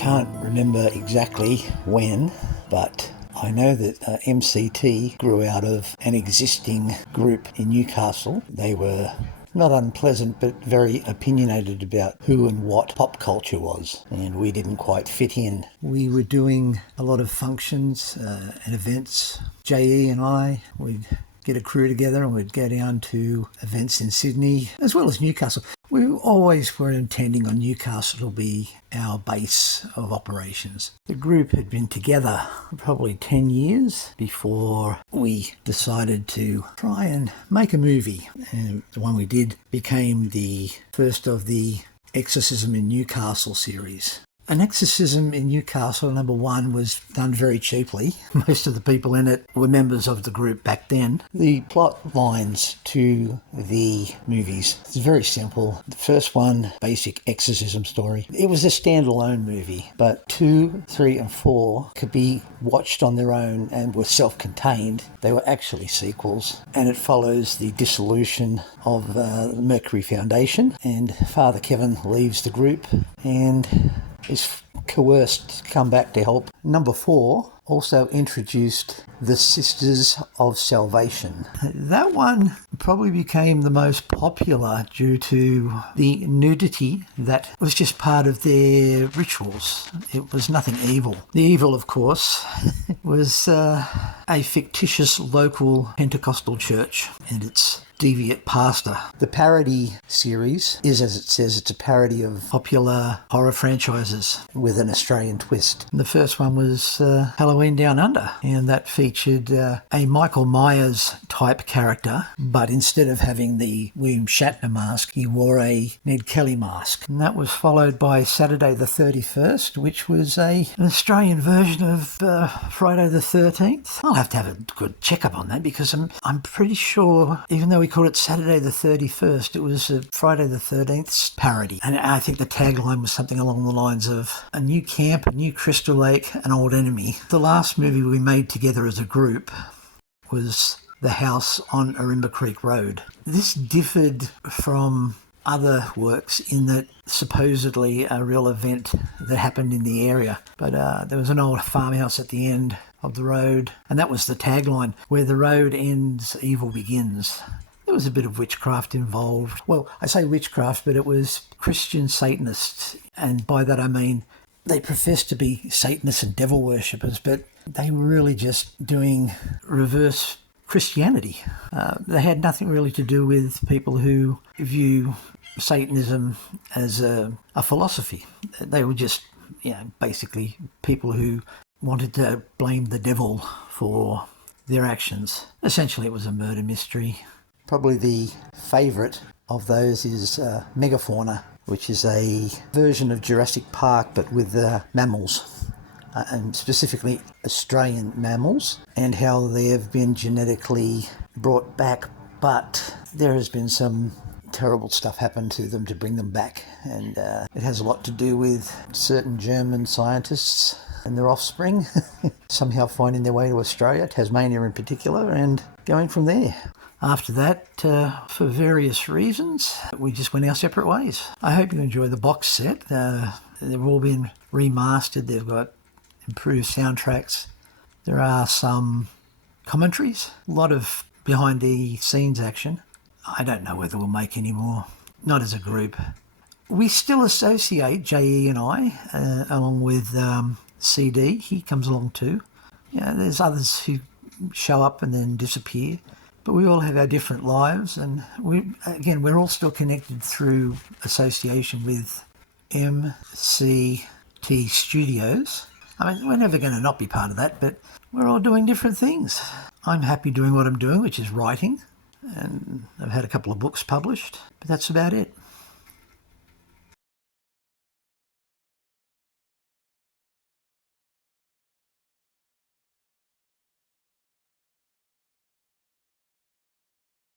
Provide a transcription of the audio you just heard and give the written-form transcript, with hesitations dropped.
can't remember exactly when, but I know that MCT grew out of an existing group in Newcastle. They were not unpleasant, but very opinionated about who and what pop culture was, and we didn't quite fit in. We were doing a lot of functions and events. JE and I would get a crew together and we'd go down to events in Sydney as well as Newcastle. We always were intending on Newcastle to be our base of operations. The group had been together probably 10 years before we decided to try and make a movie. And the one we did became the first of the Exorcism in Newcastle series. An Exorcism in Newcastle, number one, was done very cheaply. Most of the people in it were members of the group back then. The plot lines to the movies is very simple. The first one, basic exorcism story. It was a standalone movie, but 2, 3 and 4 could be watched on their own and were self-contained. They were actually sequels, and it follows the dissolution of the Mercury Foundation, and Father Kevin leaves the group and is coerced to come back to help. Number 4 also introduced the Sisters of Salvation. That one probably became the most popular due to the nudity that was just part of their rituals. It was nothing evil. The evil, of course, was a fictitious local Pentecostal church and its deviant pastor. The parody series is, as it says, it's a parody of popular horror franchises with an Australian twist. And the first one was Halloween Down Under, and that featured a Michael Myers type character, but instead of having the William Shatner mask, he wore a Ned Kelly mask. And that was followed by Saturday the 31st, which was an Australian version of Friday the 13th. I'll have to have a good checkup on that because I'm pretty sure, even though we called it Saturday the 31st, it was a Friday the 13th parody. And I think the tagline was something along the lines of a new camp, a new Crystal Lake, an old enemy. The last movie we made together as a group was The House on Arimba Creek Road. This differed from other works in that supposedly a real event that happened in the area, but there was an old farmhouse at the end of the road, and that was the tagline: where the road ends, evil begins. There was a bit of witchcraft involved. Well, I say witchcraft, but it was Christian Satanists, and by that I mean they professed to be Satanists and devil worshippers, but they were really just doing reverse Christianity. They had nothing really to do with people who view Satanism as a philosophy. They were just, basically people who wanted to blame the devil for their actions. Essentially, it was a murder mystery. Probably the favourite of those is Megafauna, which is a version of Jurassic Park but with mammals, and specifically Australian mammals, and how they have been genetically brought back, but there has been some terrible stuff happen to them to bring them back, and it has a lot to do with certain German scientists and their offspring somehow finding their way to Australia, Tasmania in particular, and going from there. After that, for various reasons, we just went our separate ways. I hope you enjoy the box set. They've all been remastered. They've got improved soundtracks. There are some commentaries, a lot of behind-the-scenes action. I don't know whether we'll make any more, not as a group. We still associate JE and I, along with CD. He comes along too. There's others who show up and then disappear. But we all have our different lives, and we're all still connected through association with MCT Studios. I mean, we're never going to not be part of that, but we're all doing different things. I'm happy doing what I'm doing, which is writing, and I've had a couple of books published, but that's about it.